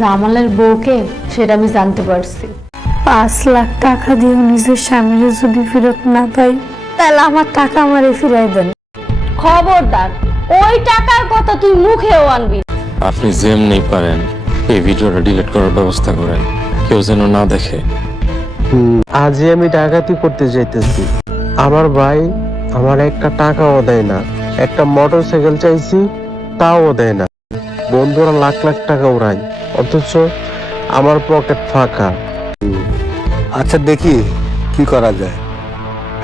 জামালের বউকে সেটা আমি জানতে পারছি। 5 লাখ টাকা দিয়ে নিজের স্বামীর যদি ফেরত না পাই তাহলে আমার টাকা আমারে ফিরাই দেন। খবরদার ওই টাকার কথা তুই মুখেও আনবি। আপনি যেমনি পারেন এই ভিডিওটা ডিলিট করার ব্যবস্থা করেন, কেউ যেন না দেখে। আজই আমি ডাকাতি করতে যাইতেছি, আমার ভাই আমার একটা টাকাও দেয় না, একটা মোটরসাইকেল চাইছি তাও দেয় না, বন্ধুরা লাখ লাখ টাকা উড়ায় অথচ আমার পকেট ফাঁকা। আচ্ছা দেখি কি করা যায়।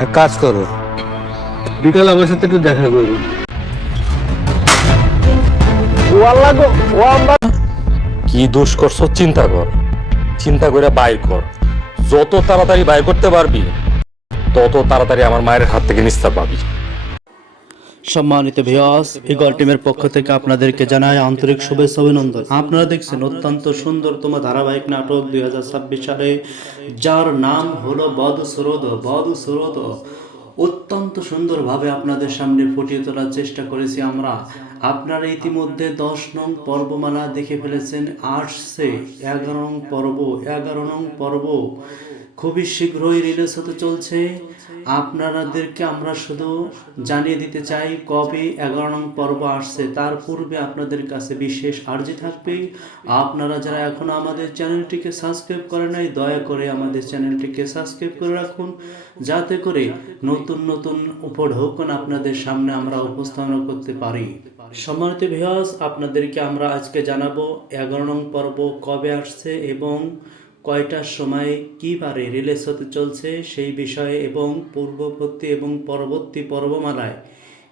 এক কাজ করো, বিকাল আমার সাথে একটু দেখা করো। কি দোষ করছো চিন্তা কর, চিন্তা করে বাইর কর। যত তাড়াতাড়ি বাইর করতে পারবি তত তাড়াতাড়ি আমার মায়ের হাত থেকে নিস্তার পাবি। সম্মানিত ভিউয়ার্স, ইগল টিমের পক্ষ থেকে আপনাদেরকে জানাই আন্তরিক শুভেচ্ছা অভিনন্দন। আপনারা দেখছেন অত্যন্ত সুন্দরতম ধারাবাহিক নাটক 2026 সালে, যার নাম হলো বধূসুরত। অত্যন্ত সুন্দরভাবে আপনাদের সামনে ফুটিয়ে তোলার চেষ্টা করেছি আমরা। আপনারা ইতিমধ্যে 10 নং পর্বমালা দেখে ফেলেছেন, আসছে 11 নং পর্ব খুবই শীঘ্রই রিলিজ হতে চলছে। আপনাদেরকে আমরা শুধু জানিয়ে দিতে চাই কবে 11 নং পর্ব আসছে। তার পূর্বে আপনাদের কাছে বিশেষ আর্জি থাকবে, আপনারা যারা এখনো আমাদের চ্যানেলটিকে সাবস্ক্রাইব করে নাই দয়া করে আমাদের চ্যানেলটিকে সাবস্ক্রাইব করে রাখুন, যাতে করে নতুন নতুন উপঢৌকন আপনাদের সামনে আমরা উপস্থাপনা করতে পারি। সম্মানিত ভিউয়ার্স, আপনাদেরকে আমরা আজকে জানাবো 11 নং পর্ব কবে আসছে এবং কয়টার সময় কী বারে রিলিজ হতে চলছে সেই বিষয়ে, এবং পূর্ববর্তী এবং পরবর্তী পর্বমালায়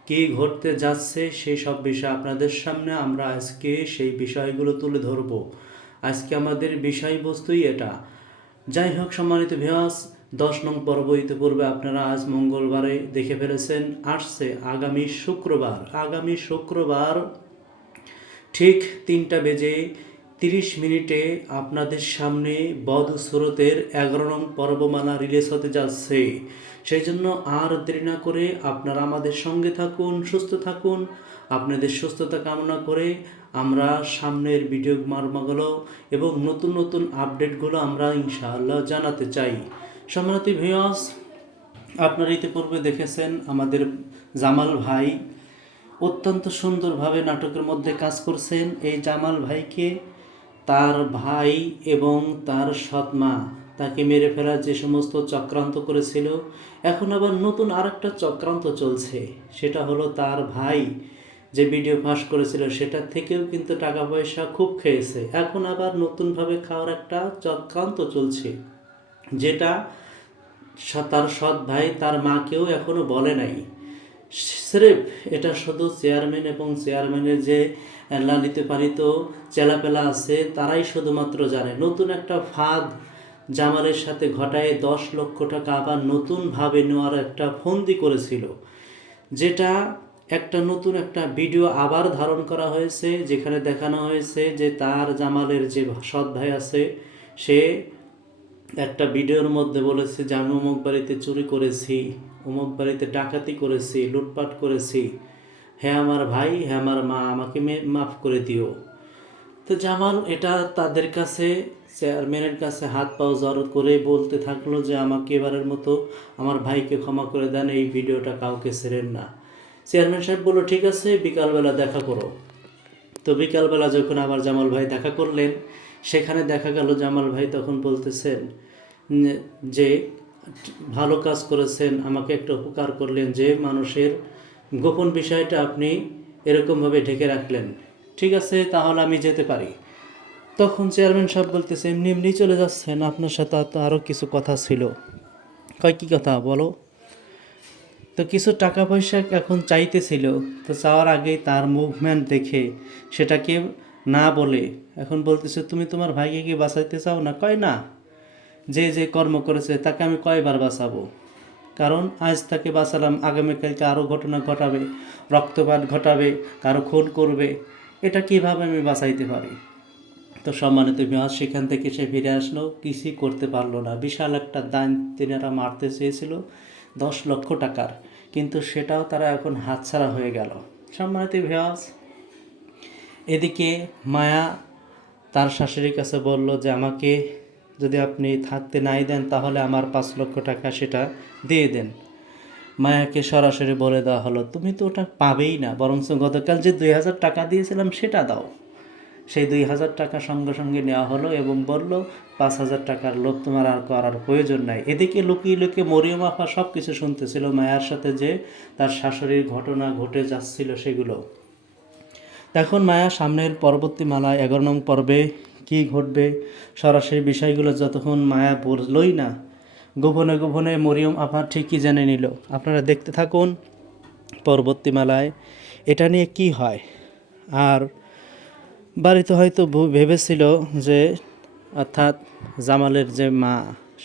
কী ঘটতে যাচ্ছে সেই সব বিষয় আপনাদের সামনে আমরা আজকে সেই বিষয়গুলো তুলে ধরব। আজকে আমাদের বিষয়বস্তুই এটা। যাই হোক সম্মানিত ভিউয়ার্স, 10 নং পর্ব ইতিপূর্বে আপনারা আজ মঙ্গলবারে দেখে ফেলেছেন, আসছে আগামী শুক্রবার ঠিক 3:30 আপনাদের সামনে বধূসুরতের 11 নং পর্বমালা রিলিজ হতে যাচ্ছে। সেই জন্য আর দেরি না করে আপনারা আমাদের সঙ্গে থাকুন, সুস্থ থাকুন। আপনাদের সুস্থতা কামনা করে আমরা সামনের ভিডিও মার্মাগুলো এবং নতুন নতুন আপডেটগুলো আমরা ইনশাআল্লাহ জানাতে চাই। সম্মানিত ভিউয়ার্স, আপনারা ইতিপূর্বে দেখেছেন আমাদের জামাল ভাই অত্যন্ত সুন্দরভাবে নাটকের মধ্যে কাজ করছেন। এই জামাল ভাইকে তার ভাই এবং তার সৎমা তাকে মেরে ফেলার যে সমস্ত চক্রান্ত করেছিল, এখন আবার নতুন আরেকটা চক্রান্ত চলছে। সেটা হলো তার ভাই যে ভিডিও ফাঁস করেছিল সেটা থেকেও কিন্তু টাকা পয়সা খুব খেয়েছে। এখন আবার নতুনভাবে খাওয়ার একটা চক্রান্ত চলছে, যেটা তার সৎ ভাই তার মাকেও এখনো বলে নাই। স্রেফ এটা শুধু চেয়ারম্যান এবং চেয়ারম্যানের যে লালিত পালিত চেলাপেলা আছে তারাই শুধুমাত্র জানে। নতুন একটা ফাঁদ জামালের সাথে ঘটায় 10 লক্ষ টাকা আবার নতুনভাবে নেওয়ার একটা ফন্দি করেছিল, যেটা একটা নতুন একটা ভিডিও আবার ধারণ করা হয়েছে, যেখানে দেখানো হয়েছে যে তার জামালের যে সৎ ভাই আছে সে একটা ভিডিওর মধ্যে বলেছে যে আমি অমুক বাড়িতে চুরি করেছি, অমুক বাড়িতে ডাকাতি করেছি, লুটপাট করেছি, হ্যাঁ আমার ভাই, হ্যাঁ আমার মা, আমাকে মাফ করে দিও। তো জামাল এটা তাদের কাছে চেয়ারম্যানের কাছে হাত পাও জড়ো করে বলতে থাকলো যে আমাকে এবারের মতো আমার ভাইকে ক্ষমা করে দেন, এই ভিডিওটা কাউকে ছেড়েন না। চেয়ারম্যান সাহেব বললো ঠিক আছে, বিকালবেলা দেখা করো। তো বিকালবেলা যখন আবার জামাল ভাই দেখা করলেন, সেখানে দেখা গেল জামাল ভাই তখন বলতেছেন যে ভালো কাজ করেছেন, আমাকে একটা উপকার করলেন, যে মানুষের গোপন বিষয়টা আপনি এরকমভাবে ঢেকে রাখলেন, ঠিক আছে তাহলে আমি যেতে পারি। তখন চেয়ারম্যান সাহেব বলতেছে এমনি এমনি চলে যাচ্ছেন, আপনার সাথে তো আরও কিছু কথা ছিল। কয় কী কথা বলো? তো কিছু টাকা পয়সা এখন চাইতেছিল, তো চাওয়ার আগেই তার মুভমেন্ট দেখে সেটাকে না বলে এখন বলতেছে তুমি তোমার ভাইকে কি বাঁচাইতে চাও না? কয় না, যে যে কর্ম করেছে তাকে আমি কয়বার বাঁচাবো, কারণ আজ তাকে বাঁচালাম, আগামীকালকে আরও ঘটনা ঘটাবে, রক্তপাত ঘটাবে, কারো খুন করবে, এটা কিভাবে আমি বাঁচাইতে পারি? তো সম্মানিত ভিউয়ার্স, সেখান থেকে সে ফিরে আসলো, কিছুই করতে পারলো না। বিশাল একটা দান তিনারা মারতে চেয়েছিল 10 লক্ষ টাকার, কিন্তু সেটাও তারা এখন হাতছাড়া হয়ে গেল। সম্মানিত ভিউয়ার্স, এদিকে মায়া তার শাশুড়ির কাছে বলল যে আমাকে যদি আপনি থাকতে নাই দেন তাহলে আমার 5 লক্ষ টাকা সেটা দিয়ে দেন। মায়াকে সরাসরি বলে দেওয়া হলো, তুমি তো ওটা পাবেই না, বরঞ্চ গতকাল যে 2000 টাকা দিয়েছিলাম সেটা দাও। সেই 2000 টাকা সঙ্গে সঙ্গে নেওয়া হলো এবং বলল 5000 টাকার লোভ তোমার আর করার প্রয়োজন নাই। এদিকে লুকিয়ে লুকিয়ে মরিয়ম আপা সব কিছু শুনতেছিল মায়ার সাথে যে তার শাশুড়ির ঘটনা ঘটে যাচ্ছিল সেগুলো। এখন মায়া সামনের পরবর্তী মালায় 11 নং পর্বে কী ঘটবে সরাসরি বিষয়গুলো যতক্ষণ মায়া বললই না, গোপনে গোপনে মরিয়ম আপা ঠিকই জেনে নিল। আপনারা দেখতে থাকুন পরবর্তী মালায় এটা নিয়ে কি হয়। আর বাড়িতে হয়তো ভেবেছিল যে, অর্থাৎ জামালের যে মা,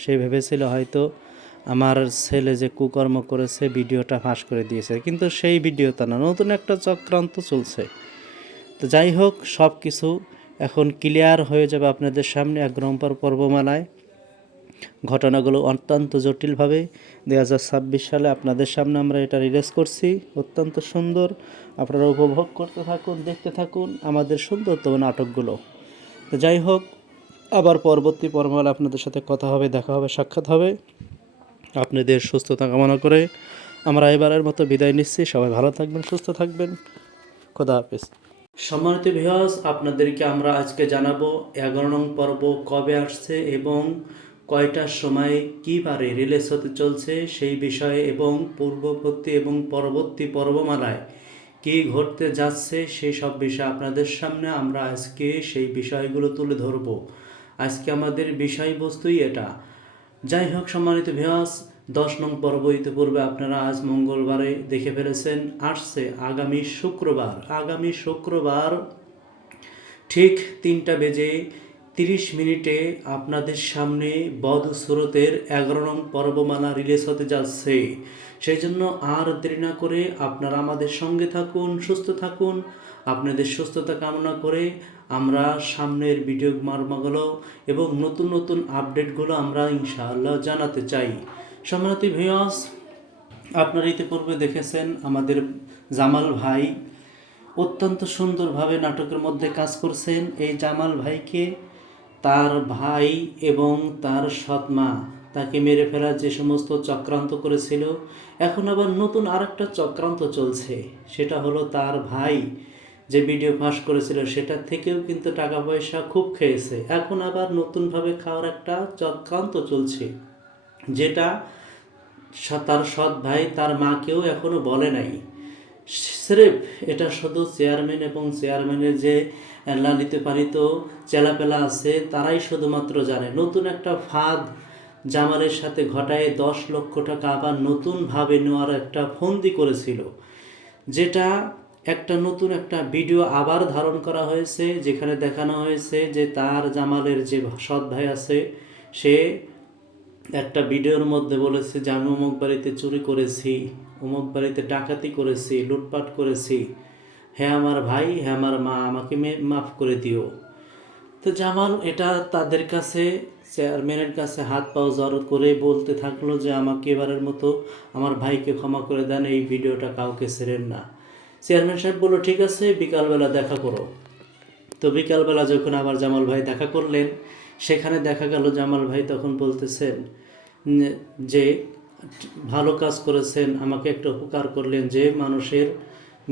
সে ভেবেছিল হয়তো আমার ছেলে যে কুকর্ম করেছে ভিডিওটা ফাঁস করে দিয়েছে, কিন্তু সেই ভিডিওটা না, নতুন একটা চক্রান্ত চলছে। তো যাই হোক, সব কিছু এখন ক্লিয়ার হয়ে যাবে আপনাদের সামনে 11 নম্বর পর্বমালায়। ঘটনাগুলো অত্যন্ত জটিলভাবে 2026 সালে আপনাদের সামনে আমরা এটা রিলিজ করছি। অত্যন্ত সুন্দর, আপনারা উপভোগ করতে থাকুন, দেখতে থাকুন আমাদের সুন্দরতম নাটকগুলো। তো যাই হোক, আবার পরবর্তী পর্বমালা আপনাদের সাথে কথা হবে, দেখা হবে, সাক্ষাৎ হবে। আপনাদের সুস্থতা কামনা করে আমরা এবারের মতো বিদায় নিচ্ছি। সবাই ভালো থাকবেন, সুস্থ থাকবেন। খোদা হাফেজ। সম্মানিত ভিউয়ার্স, আপনাদেরকে আমরা আজকে জানাবো 11 নং পর্ব কবে আসছে এবং কয়টার সময় কী বারে রিলিজ হতে চলছে সেই বিষয়ে, এবং পূর্ববর্তী এবং পরবর্তী পর্বমালায় কী ঘটতে যাচ্ছে সেই সব বিষয় আপনাদের সামনে আমরা আজকে সেই বিষয়গুলো তুলে ধরব। আজকে আমাদের বিষয়বস্তুই এটা। যাই হোক সম্মানিত ভিউয়ার্স, 10 নং পর্ব ইতিপূর্বে আপনারা আজ মঙ্গলবারে দেখে ফেলেছেন। আসছে আগামী শুক্রবার ঠিক 3:30 আপনাদের সামনে বদসুরতের 11 নং পর্বমালা রিলিজ হতে যাচ্ছে। সেই জন্য আর দেরি না করে আপনারা আমাদের সঙ্গে থাকুন, সুস্থ থাকুন। আপনাদের সুস্থতা কামনা করে আমরা সামনের ভিডিও মার্মাগুলো এবং নতুন নতুন আপডেটগুলো আমরা ইনশাআল্লাহ জানাতে চাই। সম্মানিত ভিউয়ার্স, আপনারা ইতিপূর্বে দেখেছেন আমাদের জামাল ভাই অত্যন্ত সুন্দরভাবে নাটকের মধ্যে কাজ করছেন। এই জামাল ভাইকে তার ভাই এবং তার সৎমা তাকে মেরে ফেলার যে সমস্ত চক্রান্ত করেছিল, এখন আবার নতুন আরেকটা চক্রান্ত চলছে। সেটা হলো তার ভাই যে ভিডিও ফাঁস করেছিল সেটা থেকেও কিন্তু টাকা পয়সা খুব খেয়েছে। এখন আবার নতুনভাবে খাওয়ার একটা চক্রান্ত চলছে, যেটা তার সৎ ভাই তার মাকেও এখনও বলে নাই। স্রেফ এটা শুধু চেয়ারম্যান এবং চেয়ারম্যানের যে লালিত পালিত চেলাপেলা আছে তারাই শুধুমাত্র জানে। নতুন একটা ফাঁদ জামালের সাথে ঘটায় 10 লক্ষ টাকা আবার নতুনভাবে নেওয়ার একটা ফন্দি করেছিল, যেটা একটা নতুন একটা ভিডিও আবার ধারণ করা হয়েছে, যেখানে দেখানো হয়েছে যে তার জামালের যে সৎ ভাই আছে সে একটা ভিডিওর মধ্যে বলেছে যে আমি অমুক বাড়িতে চুরি করেছি, অমুক বাড়িতে ডাকাতি করেছি, লুটপাট করেছি, হ্যাঁ আমার ভাই, হ্যাঁ আমার মা, আমাকে মাফ করে দিও। তো জামাল এটা তাদের কাছে, চেয়ারম্যানের কাছে হাত পাও জড়ো করে বলতে থাকলো যে আমাকে এবারের মতো আমার ভাইকে ক্ষমা করে দেন, এই ভিডিওটা কাউকে ছেড়েন না। চেয়ারম্যান সাহেব বললো ঠিক আছে, বিকালবেলা দেখা করো। তো বিকালবেলা যখন আবার জামাল ভাই দেখা করলেন, সেখানে দেখা গেল জামাল ভাই তখন বলতেছেন যে ভালো কাজ করেছেন, আমাকে একটা উপকার করলেন যে মানুষের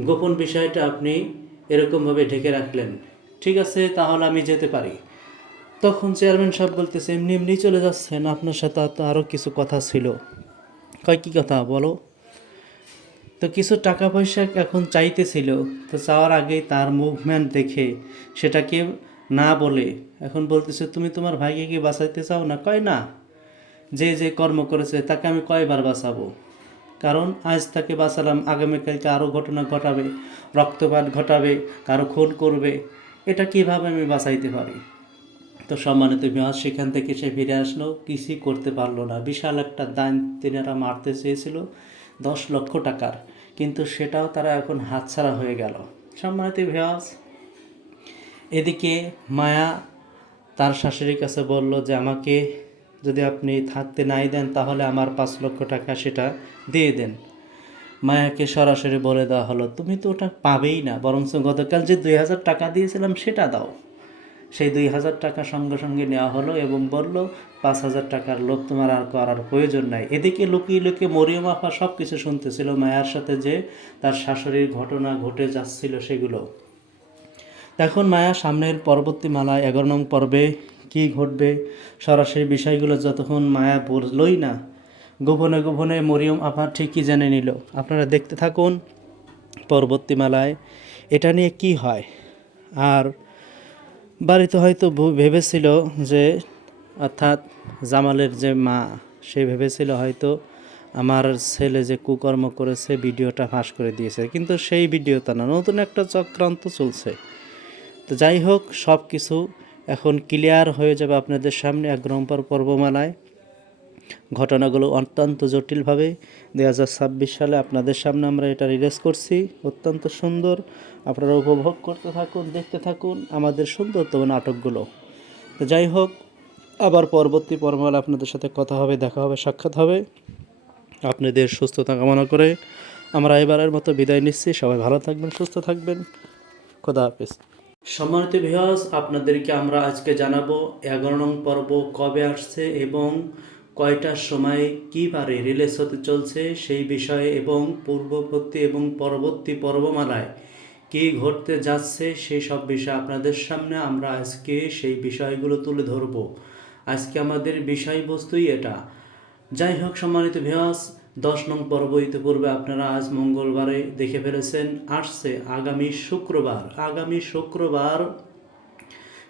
গোপন বিষয়টা আপনি এরকমভাবে ঢেকে রাখলেন, ঠিক আছে তাহলে আমি যেতে পারি। তখন চেয়ারম্যান সাহেব বলতেছে এমনি এমনি চলে যাচ্ছেন, আপনার সাথে তো আরও কিছু কথা ছিল। কয় কী কথা বলো? তো কিছু টাকা পয়সা এখন চাইতেছিল, তো চাওয়ার আগেই তার মুভমেন্ট দেখে সেটাকে না বলে এখন বলতেছে তুমি তোমার ভাইকে কি বাঁচাইতে চাও না? কয় না, যে যে কর্ম করেছে তাকে আমি কয়বার বাঁচাবো, কারণ আজ তাকে বাঁচালাম, আগামীকালকে আরও ঘটনা ঘটাবে, রক্তপাত ঘটাবে, কারো খুন করবে, এটা কিভাবে আমি বাঁচাইতে পারি? তো সম্মানিত ভিউয়ার্স, সেখান থেকে সে ফিরে আসলো, কিছুই করতে পারলো না। বিশাল একটা দান তিনারা মারতে চেয়েছিল 10 লক্ষ টাকার, কিন্তু সেটাও তারা এখন হাতছাড়া হয়ে গেল। সম্মানিত ভিউয়ার্স, এদিকে মায়া তার শাশুড়ির কাছে বলল যে আমাকে যদি আপনি থাকতে নাই দেন তাহলে আমার 5 লক্ষ টাকা সেটা দিয়ে দেন। মায়াকে সরাসরি বলে দেওয়া হলো তুমি তো ওটা পাবেই না, বরঞ্চ গতকাল যে 2000 টাকা দিয়েছিলাম সেটা দাও। সেই 2000 টাকা সঙ্গে সঙ্গে নেওয়া হলো এবং বলল 5000 টাকার লোভ তোমার আর করার প্রয়োজন নাই। এদিকে লুকিয়ে লুকিয়ে মরিয়ম আপা সব কিছু শুনতেছিল মায়ার সাথে যে তার শাশুড়ির ঘটনা ঘটে যাচ্ছিল সেগুলো। এখন মায়া সামনের পরবর্তী মালায় 11 নং পর্বে কী ঘটবে সরাসরি বিষয়গুলো যতক্ষণ মায়া বললই না, গোপনে গোপনে মরিয়ম আপা ঠিকই জেনে নিল। আপনারা দেখতে থাকুন পরবর্তী মালায় এটা নিয়ে কি হয়। আর বাড়িতে হয়তো ভেবেছিল যে, অর্থাৎ জামালের যে মা, সে ভেবেছিল হয়তো আমার ছেলে যে কুকর্ম করেছে ভিডিওটা ফাঁস করে দিয়েছে, কিন্তু সেই ভিডিওটা না, নতুন একটা চক্রান্ত চলছে। তো যাই হোক, সব কিছু এখন ক্লিয়ার হয়ে যাবে আপনাদের সামনে 11 নম্বর পর্বমালায়। ঘটনাগুলো অত্যন্ত জটিলভাবে 2026 সালে আপনাদের সামনে আমরা এটা রিলিজ করছি। অত্যন্ত সুন্দর, আপনারা উপভোগ করতে থাকুন, দেখতে থাকুন আমাদের সুন্দরতম নাটকগুলো। তো যাই হোক, আবার পরবর্তী পর্বমালা আপনাদের সাথে কথা হবে, দেখা হবে, সাক্ষাৎ হবে। আপনাদের সুস্থতা কামনা করে আমরা এবারের মতো বিদায় নিচ্ছি। সবাই ভালো থাকবেন, সুস্থ থাকবেন। খোদা হাফেজ। সম্মানিত ভিউয়ার্স, আপনাদেরকে আমরা আজকে জানাবো 11 নং পর্ব কবে আসছে এবং কয়টার সময় কী বারে রিলিজ হতে চলছে সেই বিষয়ে, এবং পূর্ববর্তী এবং পরবর্তী পর্বমালায় কী ঘটতে যাচ্ছে সেই সব বিষয় আপনাদের সামনে আমরা আজকে সেই বিষয়গুলো তুলে ধরব। আজকে আমাদের বিষয়বস্তুই এটা। যাই হোক সম্মানিত ভিউয়ার্স, 10 নং পর্ব ইতিপূর্বে আপনারা আজ মঙ্গলবারে দেখে ফেলেছেন। আসছে আগামী শুক্রবার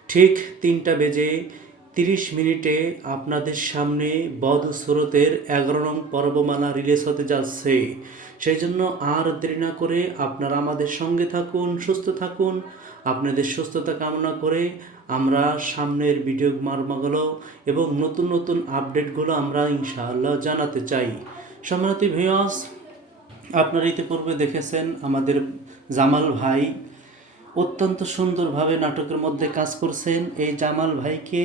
ঠিক 3:30 আপনাদের সামনে বদসুরতের 11 নং পর্বমালা রিলিজ হতে যাচ্ছে। সেই জন্য আর দেরি না করে আপনারা আমাদের সঙ্গে থাকুন, সুস্থ থাকুন। আপনাদের সুস্থতা কামনা করে আমরা সামনের ভিডিও মার্মাগুলো এবং নতুন নতুন আপডেটগুলো আমরা ইনশাআল্লাহ জানাতে চাই। সম্মানিত ভিউয়ার্স, আপনারা ইতিপূর্বে দেখেছেন আমাদের জামাল ভাই অত্যন্ত সুন্দরভাবে নাটকের মধ্যে কাজ করছেন। এই জামাল ভাইকে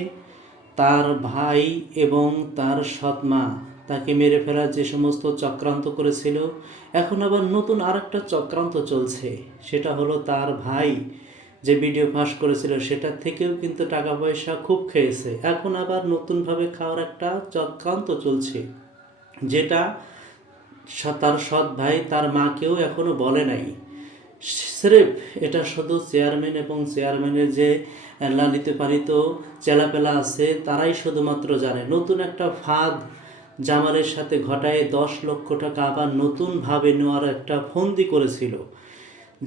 তার ভাই এবং তার সৎমা তাকে মেরে ফেলার যে সমস্ত চক্রান্ত করেছিল, এখন আবার নতুন আরেকটা চক্রান্ত চলছে। সেটা হলো তার ভাই যে ভিডিও ফাঁস করেছিল সেটা থেকেও কিন্তু টাকা পয়সা খুব খেয়েছে। এখন আবার নতুনভাবে খাওয়ার একটা চক্রান্ত চলছে, যেটা তার সৎ ভাই তার মাকেও এখনও বলে নাই। স্রেফ এটা শুধু চেয়ারম্যান এবং চেয়ারম্যানের যে লালিত পালিত চেলাপেলা আছে তারাই শুধুমাত্র জানে। নতুন একটা ফাঁদ জামালের সাথে ঘটায় 10 লক্ষ টাকা আবার নতুনভাবে নেওয়ার একটা ফন্দি করেছিল,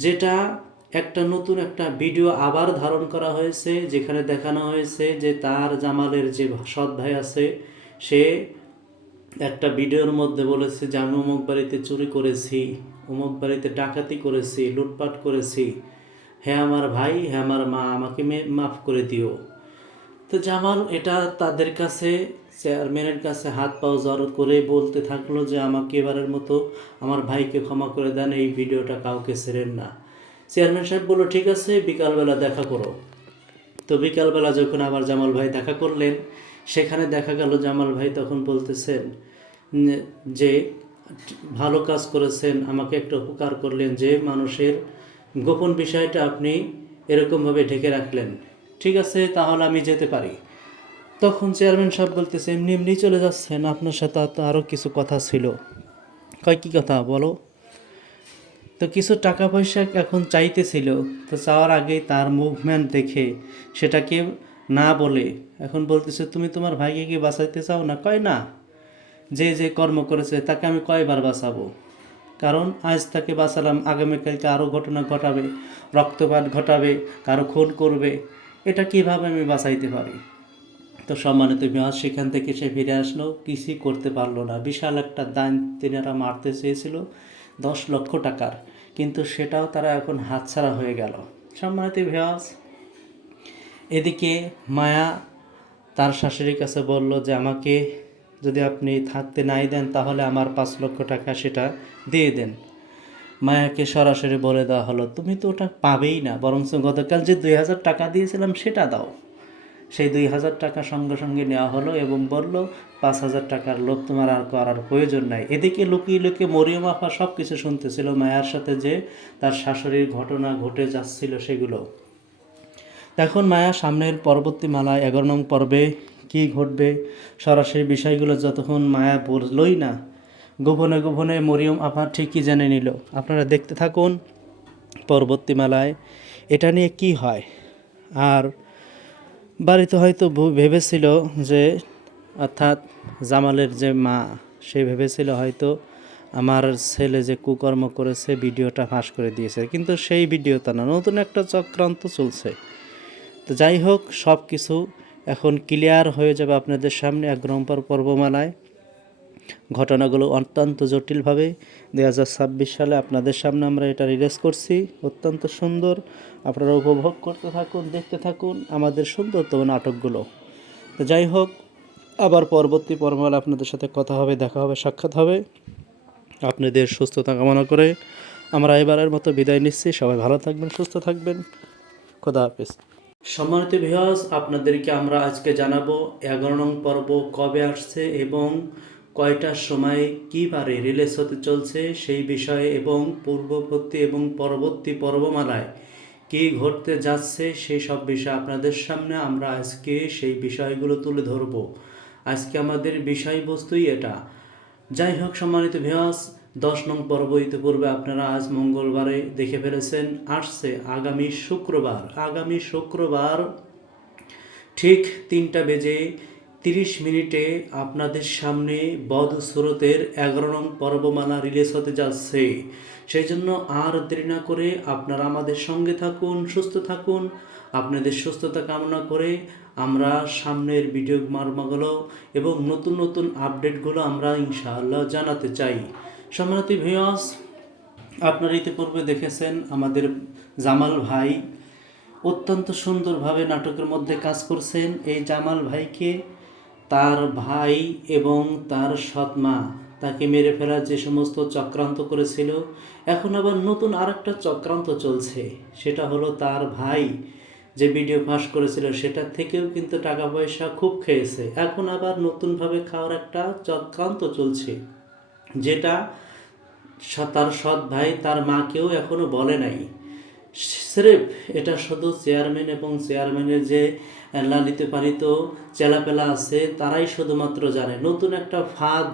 যেটা একটা নতুন একটা ভিডিও আবার ধারণ করা হয়েছে, যেখানে দেখানো হয়েছে যে তার জামালের যে সৎ ভাই আছে সে একটা ভিডিওর মধ্যে বলেছে যে আমি অমুক বাড়িতে চুরি করেছি, অমুক বাড়িতে ডাকাতি করেছি, লুটপাট করেছি, হ্যাঁ আমার ভাই, হ্যাঁ আমার মা, আমাকে মাফ করে দিও। তো জামাল এটা তাদের কাছে, চেয়ারম্যানের কাছে হাত পাও জড়ো করে বলতে থাকলো যে আমাকে এবারের মতো আমার ভাইকে ক্ষমা করে দেন, এই ভিডিওটা কাউকে ছেড়েন না। চেয়ারম্যান সাহেব বললো ঠিক আছে, বিকালবেলা দেখা করো। তো বিকালবেলা যখন আবার জামাল ভাই দেখা করলেন, সেখানে দেখা গেল জামাল ভাই তখন বলতেছেন যে ভালো কাজ করেছেন, আমাকে একটা উপকার করলেন, যে মানুষের গোপন বিষয়টা আপনি এরকমভাবে ঢেকে রাখলেন, ঠিক আছে তাহলে আমি যেতে পারি। তখন চেয়ারম্যান সাহেব বলতেছে এমনি এমনি চলে যাচ্ছেন, আপনার সাথে তো আরও কিছু কথা ছিল। কয় কী কথা বলো? তো কিছু টাকা পয়সা এখন চাইতেছিল, তো চাওয়ার আগেই তার মুভমেন্ট দেখে সেটাকে না বলে এখন বলতেছে তুমি তোমার ভাইকে কি বাঁচাইতে চাও না? কয় না, যে যে কর্ম করেছে তাকে আমি কয়বার বাঁচাবো, কারণ আজ তাকে বাঁচালাম, আগামীকালকে আরও ঘটনা ঘটাবে, রক্তপাত ঘটাবে, কারো খুন করবে, এটা কিভাবে আমি বাঁচাইতে পারি? তো সম্মানিত ভিউয়ার্স, সেখান থেকে সে ফিরে আসলো, কিছুই করতে পারলো না। বিশাল একটা দান তিনারা মারতে চেয়েছিল 10 লক্ষ টাকার, কিন্তু সেটাও তারা এখন হাতছাড়া হয়ে গেল। সম্মানিত ভিউয়ার্স, এদিকে মায়া তার শাশুড়ির কাছে বলল যে আমাকে যদি আপনি থাকতে নাই দেন তাহলে আমার 5 লক্ষ টাকা সেটা দিয়ে দেন। মায়াকে সরাসরি বলে দেওয়া হলো তুমি তো ওটা পাবেই না, বরঞ্চ গতকাল যে 2000 টাকা দিয়েছিলাম সেটা দাও। সেই 2000 টাকা সঙ্গে সঙ্গে নেওয়া হলো এবং বলল 5000 টাকার লোভ তোমার আর করার প্রয়োজন নাই। এদিকে লুকিয়ে লুকিয়ে মরিয়ম আপা সব কিছু শুনতেছিল মায়ার সাথে যে তার শাশুড়ির ঘটনা ঘটে যাচ্ছিল সেগুলো। এখন মায়া সামনের পরবর্তী মালায় 11 নং পর্বে কি ঘটবে সরাসরি বিষয়গুলো যতক্ষণ মায়া বুঝলই না, গোপনে গোপনে মরিয়ম আপা ঠিকই জেনে নিল। আপনারা দেখতে থাকুন পরবর্তী মালায় এটা নিয়ে কি হয়। আর বাড়িতে হয়তো ভেবেছিল যে, অর্থাৎ জামালের যে মা, সে ভেবেছিল হয়তো আমার ছেলে যে কুকর্ম করেছে ভিডিওটা ফাঁস করে দিয়েছে, কিন্তু সেই ভিডিওটা না, নতুন একটা চক্রান্ত চলছে। তো যাই হোক, সব কিছু এখন ক্লিয়ার হয়ে যাবে আপনাদের সামনে 11 নম্বর পর্বমালায়। ঘটনাগুলো অত্যন্ত জটিলভাবে 2026 সালে আপনাদের সামনে আমরা এটা রিলিজ করছি। অত্যন্ত সুন্দর, আপনারা উপভোগ করতে থাকুন, দেখতে থাকুন আমাদের সুন্দরতম নাটকগুলো। তো যাই হোক, আবার পরবর্তী পর্বমালা আপনাদের সাথে কথা হবে, দেখা হবে, সাক্ষাৎ হবে। আপনাদের সুস্থতা কামনা করে আমরা এবারের মতো বিদায় নিচ্ছি। সবাই ভালো থাকবেন, সুস্থ থাকবেন। খোদা হাফেজ। সম্মানিত ভিউয়ার্স, আপনাদেরকে আমরা আজকে জানাবো 11 নং পর্ব কবে আসছে এবং কয়টার সময় কী বারে রিলিজ হতে চলছে সেই বিষয়ে, এবং পূর্ববর্তী এবং পরবর্তী পর্বমালায় কী ঘটতে যাচ্ছে সেই সব বিষয় আপনাদের সামনে আমরা আজকে সেই বিষয়গুলো তুলে ধরব। আজকে আমাদের বিষয়বস্তুই এটা। যাই হোক সম্মানিত ভিউয়ার্স, 10 নং পর্ব ইতিপূর্বে আপনারা আজ মঙ্গলবারে দেখে ফেলেছেন। আসছে আগামী শুক্রবার ঠিক 3:30 আপনাদের সামনে বদসুরতের 11 নং পর্বমালা রিলিজ হতে যাচ্ছে। সেই জন্য আর দেরি না করে আপনারা আমাদের সঙ্গে থাকুন, সুস্থ থাকুন। আপনাদের সুস্থতা কামনা করে আমরা সামনের ভিডিও মার্মাগুলো এবং নতুন নতুন আপডেটগুলো আমরা ইনশাআল্লাহ জানাতে চাই। সম্মানিত ভিউয়ার্স, আপনারা ইতিপূর্বে দেখেছেন আমাদের জামাল ভাই অত্যন্ত সুন্দরভাবে নাটকের মধ্যে কাজ করছেন। এই জামাল ভাইকে তার ভাই এবং তার সৎমা তাকে মেরে ফেলার যে সমস্ত চক্রান্ত করেছিল, এখন আবার নতুন আরেকটা চক্রান্ত চলছে। সেটা হলো তার ভাই যে ভিডিও ফাঁস করেছিল সেটা থেকেও কিন্তু টাকা পয়সা খুব খেয়েছে। এখন আবার নতুনভাবে খাওয়ার একটা চক্রান্ত চলছে, যেটা তার সৎ ভাই তার মাকেও এখনও বলে নাই। স্রেফ এটা শুধু চেয়ারম্যান এবং চেয়ারম্যানের যে লালিত পালিত চেলাপেলা আছে তারাই শুধুমাত্র জানে। নতুন একটা ফাঁদ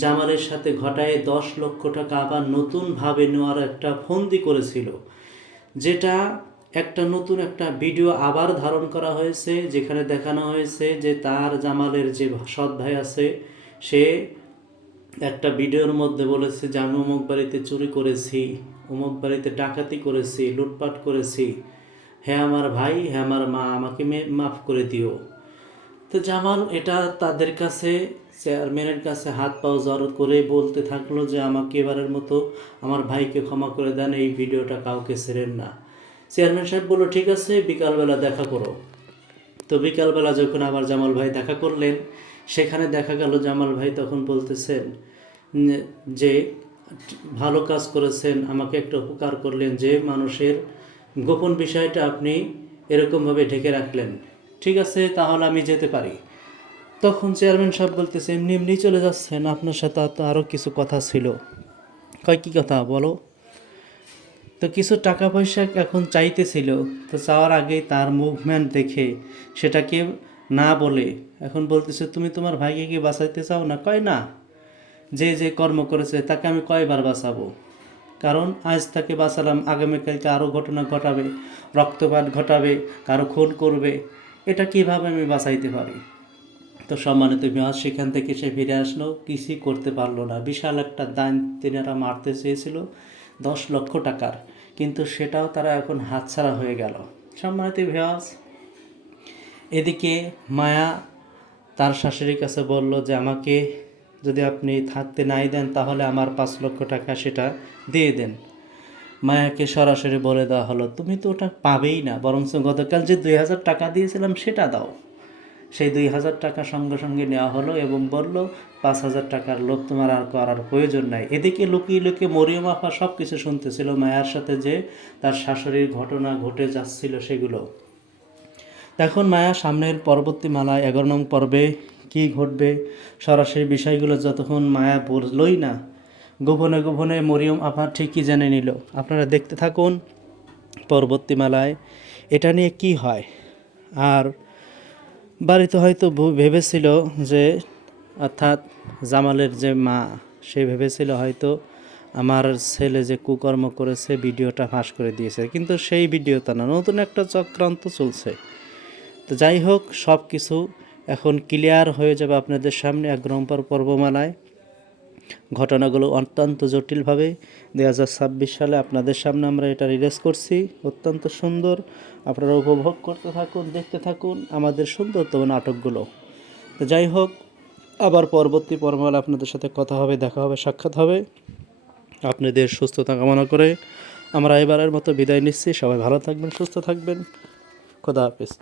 জামালের সাথে ঘটায় 10 লক্ষ টাকা আবার নতুনভাবে নেওয়ার একটা ফন্দি করেছিল, যেটা একটা নতুন একটা ভিডিও আবার ধারণ করা হয়েছে, যেখানে দেখানো হয়েছে যে তার জামালের যে সৎ ভাই আছে সে একটা ভিডিওর মধ্যে বলেছে যে আমি অমুক বাড়িতে চুরি করেছি, অমুক বাড়িতে ডাকাতি করেছি, লুটপাট করেছি, হ্যাঁ আমার ভাই, হ্যাঁ আমার মা, আমাকে মাফ করে দিও। তো জামাল এটা তাদের কাছে, চেয়ারম্যানের কাছে হাত পাও জড়ো করে বলতে থাকলো যে আমাকে এবারের মতো আমার ভাইকে ক্ষমা করে দেন, এই ভিডিওটা কাউকে ছেড়েন না। চেয়ারম্যান সাহেব বললো ঠিক আছে, বিকালবেলা দেখা করো। তো বিকালবেলা যখন আবার জামাল ভাই দেখা করলেন, সেখানে দেখা গেল জামাল ভাই তখন বলতেছেন যে ভালো কাজ করেছেন, আমাকে একটা উপকার করলেন, যে মানুষের গোপন বিষয়টা আপনি এরকমভাবে ঢেকে রাখলেন, ঠিক আছে তাহলে আমি যেতে পারি। তখন চেয়ারম্যান সাহেব বলতেছে এমনি এমনি চলে যাচ্ছেন, আপনার সাথে তো আরও কিছু কথা ছিল। কয় কী কথা বলো? তো কিছু টাকা পয়সা এখন চাইতেছিল, তো চাওয়ার আগেই তার মুভমেন্ট দেখে সেটাকে না বলে এখন বলতেছে তুমি তোমার ভাইকে কি বাঁচাইতে চাও না? কয় না, যে যে কর্ম করেছে তাকে আমি কয়বার বাঁচাবো, কারণ আজ তাকে বাঁচালাম, আগামীকালকে আরও ঘটনা ঘটাবে, রক্তপাত ঘটাবে, কারো খুন করবে, এটা কিভাবে আমি বাঁচাইতে পারি? তো সম্মানিত ভিউয়ার্স, সেখান থেকে সে ফিরে আসলো, কিছুই করতে পারলো না। বিশাল একটা দান তিনারা মারতে চেয়েছিল 10 লক্ষ টাকার, কিন্তু সেটাও তারা এখন হাতছাড়া হয়ে গেল। সম্মানিত ভিউয়ার্স, এদিকে মায়া তার শাশুড়ির কাছে বলল যে আমাকে যদি আপনি থাকতে নাই দেন তাহলে আমার 5 লক্ষ টাকা সেটা দিয়ে দেন। মায়াকে সরাসরি বলে দেওয়া হলো তুমি তো ওটা পাবেই না, বরঞ্চ গতকাল যে 2000 টাকা দিয়েছিলাম সেটা দাও। সেই 2000 টাকা সঙ্গে সঙ্গে নেওয়া হলো এবং বলল 5000 টাকার লোভ তোমার আর করার প্রয়োজন নাই। এদিকে লুকিয়ে লুকিয়ে মরিয়ম আপা সব কিছু শুনতেছিল মায়ার সাথে যে তার শাশুড়ির ঘটনা ঘটে যাচ্ছিল সেগুলো। এখন মায়া সামনের পরবর্তী মালায় 11 নং পর্বে কী ঘটবে সরাসরি বিষয়গুলো যতক্ষণ মায়া বুঝলই না, গোপনে গোপনে মরিয়ম আপা ঠিকই জেনে নিল। আপনারা দেখতে থাকুন পরবর্তী মালায় এটা নিয়ে কি হয়। আর বাড়িতে হয়তো ভেবেছিল যে, অর্থাৎ জামালের যে মা, সে ভেবেছিল হয়তো আমার ছেলে যে কুকর্ম করেছে ভিডিওটা ফাঁস করে দিয়েছে, কিন্তু সেই ভিডিওটা না, নতুন একটা চক্রান্ত চলছে। তো যাই হোক, সব কিছু এখন ক্লিয়ার হয়ে যাবে আপনাদের সামনে এক নম্বর পর্বমালায়। ঘটনাগুলো অত্যন্ত জটিলভাবে 2026 সালে আপনাদের সামনে আমরা এটা রিলিজ করছি। অত্যন্ত সুন্দর, আপনারা উপভোগ করতে থাকুন, দেখতে থাকুন আমাদের সুন্দরতম নাটকগুলো। তো যাই হোক, আবার পরবর্তী পর্বমালা আপনাদের সাথে কথা হবে, দেখা হবে, সাক্ষাৎ হবে। আপনাদের সুস্থতা কামনা করে আমরা এবারের মতো বিদায় নিচ্ছি। সবাই ভালো থাকবেন, সুস্থ থাকবেন। খোদা হাফেজ।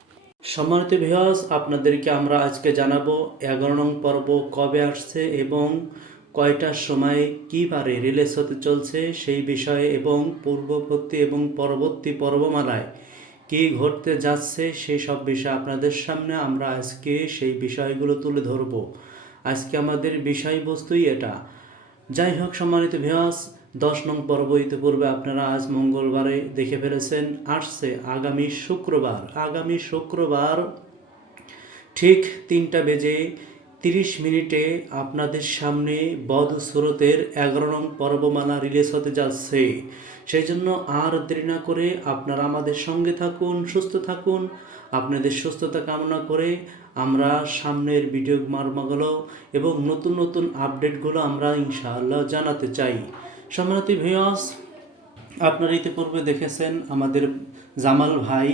সম্মানিত ভিউয়ার্স, আপনাদেরকে আমরা আজকে জানাবো 11 নং পর্ব কবে আসছে এবং কয়টার সময় কী বারে রিলিজ হতে চলছে সেই বিষয়ে, এবং পূর্ববর্তী এবং পরবর্তী পর্বমালায় কী ঘটতে যাচ্ছে সেই সব বিষয় আপনাদের সামনে আমরা আজকে সেই বিষয়গুলো তুলে ধরব। আজকে আমাদের বিষয়বস্তুই এটা। যাই হোক সম্মানিত ভিউয়ার্স, 10 নং পর্ব ইতিপূর্বে আপনারা আজ মঙ্গলবারে দেখে ফেলেছেন। আসছে আগামী শুক্রবার ঠিক 3:30 আপনাদের সামনে বদসুরতের 11 নং পর্বমালা রিলিজ হতে যাচ্ছে। সেই জন্য আর দেরি না করে আপনারা আমাদের সঙ্গে থাকুন, সুস্থ থাকুন। আপনাদের সুস্থতা কামনা করে আমরা সামনের ভিডিও মার্মাগুলো এবং নতুন নতুন আপডেটগুলো আমরা ইনশাআল্লাহ জানাতে চাই। সম্মানিত ভিউয়ার্স, আপনারা ইতিপূর্বে দেখেছেন আমাদের জামাল ভাই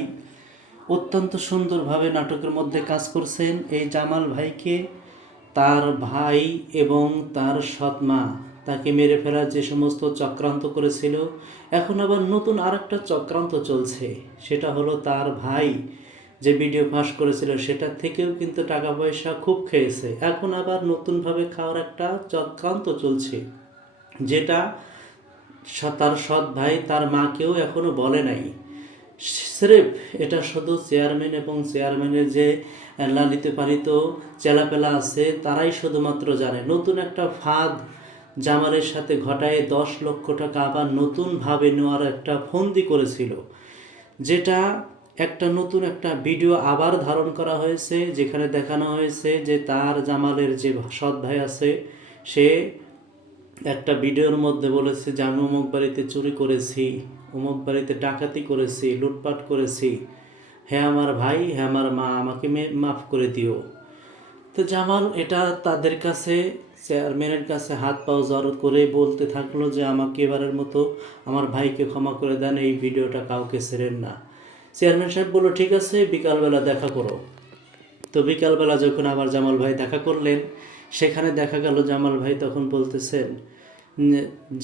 অত্যন্ত সুন্দরভাবে নাটকের মধ্যে কাজ করছেন। এই জামাল ভাইকে তার ভাই এবং তার সৎমা তাকে মেরে ফেলার যে সমস্ত চক্রান্ত করেছিল, এখন আবার নতুন আরেকটা চক্রান্ত চলছে। সেটা হলো তার ভাই যে ভিডিও ফাঁস করেছিল সেটা থেকেও কিন্তু টাকা পয়সা খুব খেয়েছে। এখন আবার নতুনভাবে খাওয়ার একটা চক্রান্ত চলছে, যেটা তার সৎ ভাই তার মাকেও এখনও বলে নাই। স্রেফ এটা শুধু চেয়ারম্যান এবং চেয়ারম্যানের যে লালিত পালিত চেলাপেলা আছে তারাই শুধুমাত্র জানে। নতুন একটা ফাঁদ জামালের সাথে ঘটায় 10 লক্ষ টাকা আবার নতুনভাবে নেওয়ার একটা ফন্দি করেছিল, যেটা একটা নতুন একটা ভিডিও আবার ধারণ করা হয়েছে, যেখানে দেখানো হয়েছে যে তার জামালের যে সৎ ভাই আছে সে একটা ভিডিওর মধ্যে বলেছে যে আমি অমুক বাড়িতে চুরি করেছি, অমুক বাড়িতে ডাকাতি করেছি, লুটপাট করেছি, হ্যাঁ আমার ভাই, হ্যাঁ আমার মা, আমাকে মাফ করে দিও। তো জামাল এটা তাদের কাছে, চেয়ারম্যানের কাছে হাত পাও জড়ো করে বলতে থাকলো যে আমাকে এবারের মতো আমার ভাইকে ক্ষমা করে দেন, এই ভিডিওটা কাউকে ছেড়েন না। চেয়ারম্যান সাহেব বললো ঠিক আছে, বিকালবেলা দেখা করো। তো বিকালবেলা যখন আবার জামাল ভাই দেখা করলেন, সেখানে দেখা গেল জামাল ভাই তখন বলতেছেন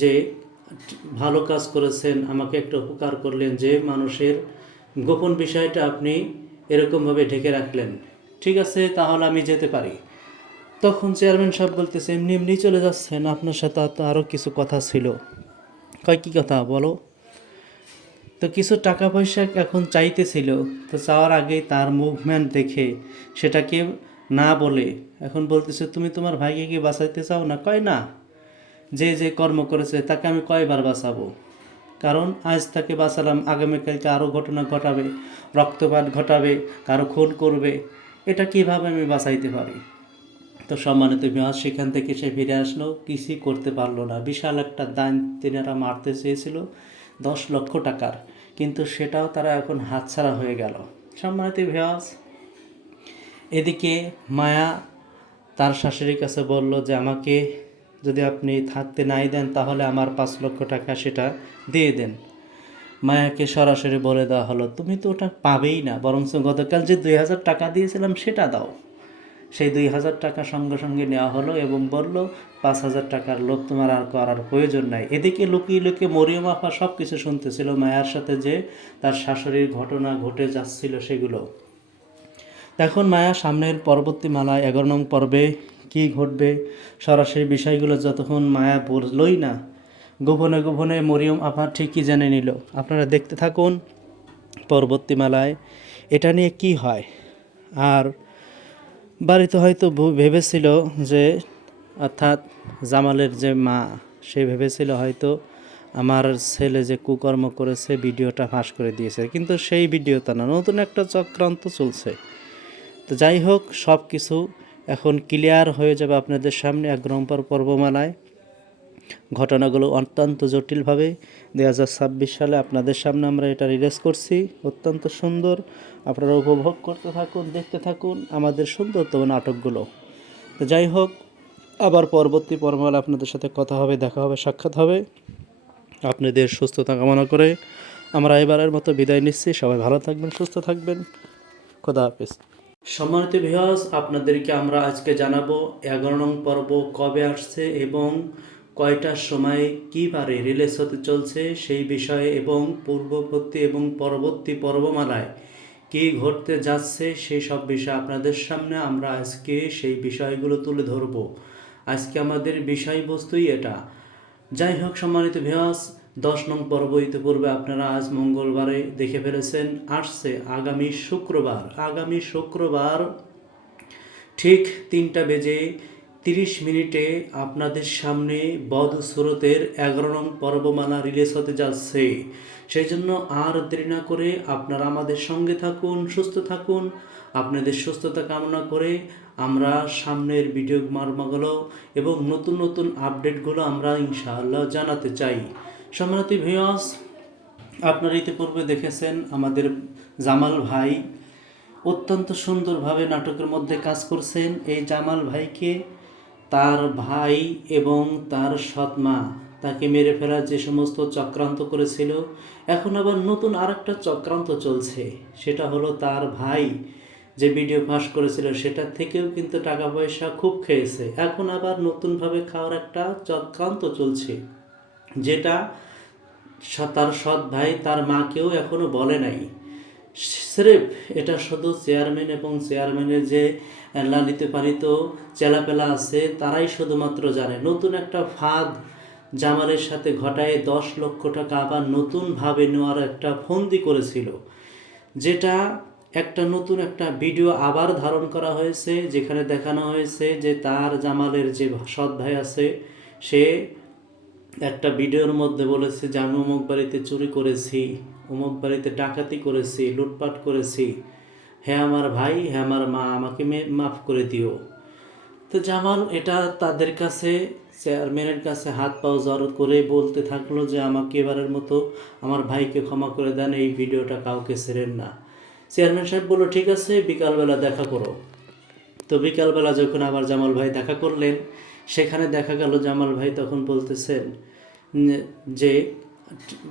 যে ভালো কাজ করেছেন, আমাকে একটা উপকার করলেন, যে মানুষের গোপন বিষয়টা আপনি এরকমভাবে ঢেকে রাখলেন, ঠিক আছে তাহলে আমি যেতে পারি। তখন চেয়ারম্যান সাহেব বলতেছে এমনি এমনি চলে যাচ্ছেন, আপনার সাথে তো আরও কিছু কথা ছিল। কয় কী কথা বলো? তো কিছু টাকা পয়সা এখন চাইতেছিল, তো চাওয়ার আগেই তার মুভমেন্ট দেখে সেটাকে না বলে এখন বলতেছে তুমি তোমার ভাইকে কি বাঁচাইতে চাও না? কয় না, যে যে কর্ম করেছে তাকে আমি কয়বার বাঁচাবো, কারণ আজ তাকে বাঁচালাম, আগামীকালকে আরও ঘটনা ঘটাবে, রক্তপাত ঘটাবে, কারো খুন করবে, এটা কিভাবে আমি বাঁচাইতে পারি? তো সম্মানিত ভিউয়ার্স, সেখান থেকে সে ফিরে আসলো, কিছুই করতে পারলো না। বিশাল একটা দান তিনারা মারতে চেয়েছিল 10 লক্ষ টাকার, কিন্তু সেটাও তারা এখন হাতছাড়া হয়ে গেল। সম্মানিত ভিউয়ার্স, এদিকে মায়া তার শাশুড়ির কাছে বলল যে আমাকে যদি আপনি থাকতে নাই দেন তাহলে আমার 5 লক্ষ টাকা সেটা দিয়ে দেন। মায়াকে সরাসরি বলে দেওয়া হলো তুমি তো ওটা পাবেই না, বরঞ্চ গতকাল যে 2000 টাকা দিয়েছিলাম সেটা দাও। সেই 2000 টাকা সঙ্গে সঙ্গে নেওয়া হলো এবং বলল 5000 টাকার লোভ তোমার আর করার প্রয়োজন নাই। এদিকে লুকিয়ে লুকিয়ে মরিয়ম আপা সব কিছু শুনতেছিল, মায়ার সাথে যে তার শাশুড়ির ঘটনা ঘটে যাচ্ছিল সেগুলো। এখন মায়া সামনের পরবর্তী মালায় 11 নং পর্বে কী ঘটবে সরাসরি বিষয়গুলো যতক্ষণ মায়া বললই না, গোপনে গোপনে মরিয়ম আপা ঠিকই জেনে নিল। আপনারা দেখতে থাকুন পরবর্তী মালায় এটা নিয়ে কি হয়। আর বাড়িতে হয়তো ভেবেছিল যে, অর্থাৎ জামালের যে মা, সে ভেবেছিল হয়তো আমার ছেলে যে কুকর্ম করেছে ভিডিওটা ফাঁস করে দিয়েছে, কিন্তু সেই ভিডিওটা না, নতুন একটা চক্রান্ত চলছে। তো যাই হোক, সব কিছু এখন ক্লিয়ার হয়ে যাবে আপনাদের সামনে এক নম্বর পর্বমালায়। ঘটনাগুলো অত্যন্ত জটিলভাবে 2026 সালে আপনাদের সামনে আমরা এটা রিলিজ করছি। অত্যন্ত সুন্দর, আপনারা উপভোগ করতে থাকুন, দেখতে থাকুন আমাদের সুন্দরতম নাটকগুলো। তো যাই হোক, আবার পরবর্তী পর্বমালা আপনাদের সাথে কথা হবে, দেখা হবে, সাক্ষাৎ হবে। আপনাদের সুস্থতা কামনা করে আমরা এবারের মতো বিদায় নিচ্ছি। সবাই ভালো থাকবেন, সুস্থ থাকবেন। খোদা হাফেজ। সম্মানিত ভিউয়ার্স, আপনাদেরকে আমরা আজকে জানাবো 11 নং পর্ব কবে আসছে এবং কয়টার সময় কী বারে রিলিজ হতে চলছে সেই বিষয়ে, এবং পূর্ববর্তী এবং পরবর্তী পর্বমালায় কী ঘটতে যাচ্ছে সেই সব বিষয় আপনাদের সামনে আমরা আজকে সেই বিষয়গুলো তুলে ধরব। আজকে আমাদের বিষয়বস্তুই এটা। যাই হোক সম্মানিত ভিউয়ার্স, 10 নং পর্ব ইতিপূর্বে আপনারা আজ মঙ্গলবারে দেখে ফেলেছেন। আসছে আগামী শুক্রবার ঠিক 3:30 আপনাদের সামনে বদসুরতের 11 নং পর্বমালা রিলিজ হতে যাচ্ছে। সেই জন্য আর দেরি না করে আপনারা আমাদের সঙ্গে থাকুন, সুস্থ থাকুন। আপনাদের সুস্থতা কামনা করে আমরা সামনের ভিডিও মার্মাগুলো এবং নতুন নতুন আপডেটগুলো আমরা ইনশাআল্লাহ জানাতে চাই। সম্মানিত ভিউয়ার্স, আপনারা ইতিপূর্বে দেখেছেন আমাদের জামাল ভাই অত্যন্ত সুন্দরভাবে নাটকের মধ্যে কাজ করছেন। এই জামাল ভাইকে তার ভাই এবং তার সৎমা তাকে মেরে ফেলার যে সমস্ত চক্রান্ত করেছিল, এখন আবার নতুন আরেকটা চক্রান্ত চলছে। সেটা হলো তার ভাই যে ভিডিও ফাঁস করেছিল সেটা থেকেও কিন্তু টাকা পয়সা খুব খেয়েছে। এখন আবার নতুনভাবে খাওয়ার একটা চক্রান্ত চলছে, যেটা তার সৎ ভাই তার মাকেও এখনও বলে নাই। স্রেফ এটা শুধু চেয়ারম্যান এবং চেয়ারম্যানের যে লালিত পালিত চেলাপেলা আছে তারাই শুধুমাত্র জানে। নতুন একটা ফাঁদ জামালের সাথে ঘটায় 10 লক্ষ টাকা আবার নতুনভাবে নেওয়ার একটা ফন্দি করেছিল, যেটা একটা নতুন একটা ভিডিও আবার ধারণ করা হয়েছে, যেখানে দেখানো হয়েছে যে তার জামালের যে সৎ ভাই আছে সে একটা ভিডিওর মধ্যে বলেছে যে আমি অমুক বাড়িতে চুরি করেছি, অমুক বাড়িতে ডাকাতি করেছি, লুটপাট করেছি, হ্যাঁ আমার ভাই, হ্যাঁ আমার মা, আমাকে মাফ করে দিও। তো জামাল এটা তাদের কাছে, চেয়ারম্যানের কাছে হাত পাও জড়ো করে বলতে থাকলো যে আমাকে এবারের মতো আমার ভাইকে ক্ষমা করে দেন, এই ভিডিওটা কাউকে ছেড়েন না। চেয়ারম্যান সাহেব বললো ঠিক আছে, বিকালবেলা দেখা করো। তো বিকালবেলা যখন আবার জামাল ভাই দেখা করলেন, সেখানে দেখা গেল জামাল ভাই তখন বলতেছেন যে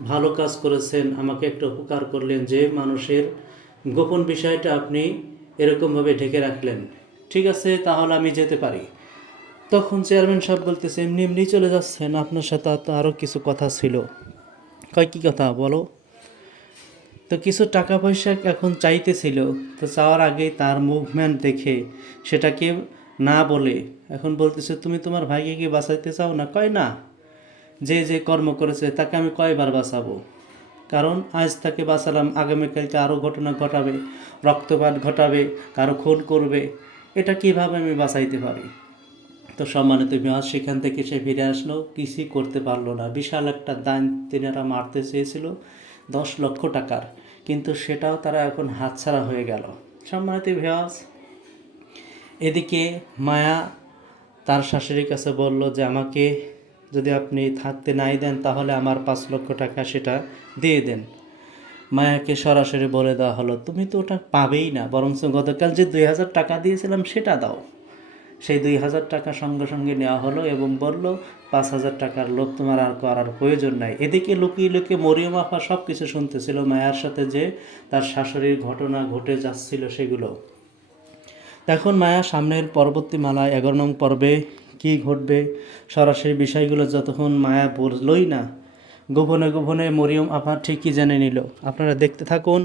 ভালো কাজ করেছেন, আমাকে একটা উপকার করলেন, যে মানুষের গোপন বিষয়টা আপনি এরকমভাবে ঢেকে রাখলেন, ঠিক আছে তাহলে আমি যেতে পারি। তখন চেয়ারম্যান সাহেব বলতেছে এমনি এমনি চলে যাচ্ছেন, আপনার সাথে তো আরও কিছু কথা ছিল। কয় কী কথা বলো? তো কিছু টাকা পয়সা এখন চাইতেছিল, তো চাওয়ার আগেই তার মুভমেন্ট দেখে সেটাকে না বলে এখন বলতেছে তুমি তোমার ভাইকে কি বাঁচাইতে চাও না? কয় না, যে যে কর্ম করেছে তাকে আমি কয়বার বাঁচাবো, কারণ আজ তাকে বাঁচালাম, আগামীকালকে আরও ঘটনা ঘটাবে, রক্তপাত ঘটাবে, কারো খুন করবে, এটা কিভাবে আমি বাঁচাইতে পারি? তো সম্মানিত ভিউয়ার্স, সেখান থেকে সে ফিরে আসলো, কিছুই করতে পারলো না। বিশাল একটা দান তিনারা মারতে চেয়েছিল 10 লক্ষ টাকার, কিন্তু সেটাও তারা এখন হাতছাড়া হয়ে গেল। সম্মানিত ভিউয়ার্স, এদিকে মায়া তার শাশুড়ির কাছে বলল যে আমাকে যদি আপনি থাকতে নাই দেন তাহলে আমার 5 লক্ষ টাকা সেটা দিয়ে দেন। মায়াকে সরাসরি বলে দেওয়া হলো তুমি তো ওটা পাবেই না, বরঞ্চ গতকাল যে 2000 টাকা দিয়েছিলাম সেটা দাও। সেই 2000 টাকা সঙ্গে সঙ্গে নেওয়া হলো এবং বলল 5000 টাকার লোভ তোমার আর করার প্রয়োজন নাই। এদিকে লুকিয়ে লুকিয়ে মরিয়ম আপা সব কিছু শুনতেছিল, মায়ার সাথে যে তার শাশুড়ির ঘটনা ঘটে যাচ্ছিল সেগুলো। এখন মায়া সামনের পরবর্তী মালা 11 নং পর্বে কী ঘটবে সরাসরি বিষয়গুলো যতক্ষণ মায়া বললই না, গোপনে গোপনে মরিয়ম আপা ঠিকই জেনে নিল। আপনারা দেখতে থাকুন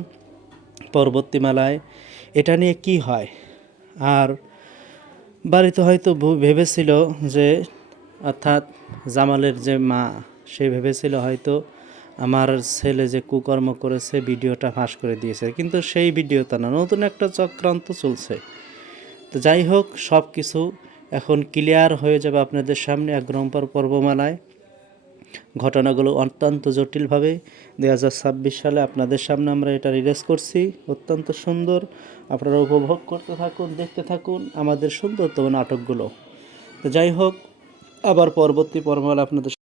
পরবর্তী মালায় এটা নিয়ে কি হয়। আর বাড়িতে হয়তো ভেবেছিল যে, অর্থাৎ জামালের যে মা, সে ভেবেছিল হয়তো আমার ছেলে যে কুকর্ম করেছে ভিডিওটা ফাঁস করে দিয়েছে, কিন্তু সেই ভিডিওটা না, নতুন একটা চক্রান্ত চলছে। তো যাই হোক, সব কিছু এখন ক্লিয়ার হয়ে যাবে আপনাদের সামনে এক নম্বর পর্বমালায়। ঘটনাগুলো অত্যন্ত জটিলভাবে 2026 সালে আপনাদের সামনে আমরা এটা রিলিজ করছি। অত্যন্ত সুন্দর, আপনারা উপভোগ করতে থাকুন, দেখতে থাকুন আমাদের সুন্দরতম নাটকগুলো। তো যাই হোক, আবার পরবর্তী পর্ব আপনাদের